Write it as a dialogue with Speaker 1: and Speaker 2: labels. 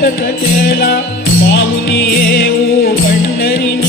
Speaker 1: వెంకటేళ బావుని ఏవు పండరిని